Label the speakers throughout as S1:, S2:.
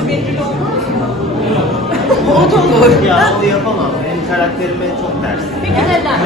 S1: bencil olmaz mı?
S2: O da olur.
S3: Ya o yapamam. Benim karakterime çok ters.
S1: Peki neden?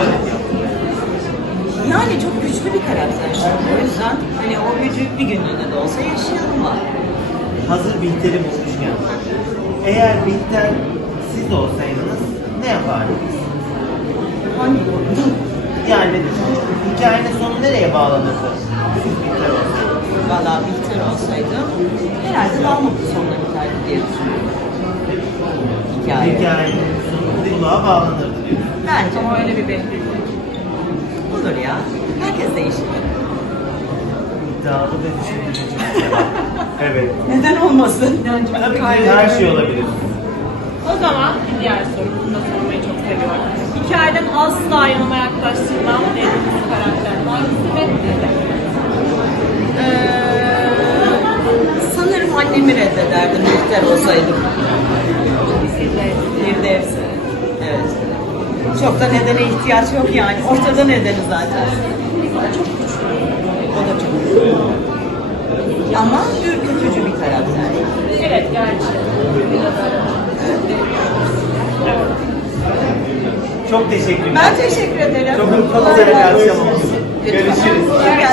S2: Yani çok güçlü bir karakter şimdi. O yüzden hani o gücü bir günlüğüne de olsa yaşayalım var.
S3: Hazır Bihter'i bulmuşken. Eğer Bihter siz olsaydınız ne yapardınız?
S2: Hangi
S3: Yani hikayenin sonu nereye bağlanırdı? Siz Bihter olsaydınız.
S2: Valla Bihter olsaydım herhalde daha mutlu sonuna biterdi diye düşünüyorum. Hikaye.
S3: Hikayenin sonu mutluluğa bağlanırdı diyor.
S2: Bence
S1: Ama öyle bir bencil.
S2: olur ya. Herkes değişir.
S3: İddialı ve düşünceli. Evet.
S2: Neden olmasın?
S3: Tabii ki her şey olabilir.
S1: O zaman bir diğer soru. Bunu da sormayı çok seviyorum. Hikayeden asla ayrılmaya yaklaştığından dediğiniz karakter hangisi ve neden?
S2: Sanırım annemi reddederdim Bihter olsaydım. Bir de hepsi. Evet. Çok da nedene ihtiyaç yok yani. Ortada nedeni zaten. Çok güçlü. O da çok güçlü. Ama ürkütücü bir karakter.
S1: Evet, gerçi.
S3: Çok teşekkürler.
S2: Ben teşekkür ederim.
S3: Çok mutlu bir akşam olsun. Görüşürüz.
S2: İyi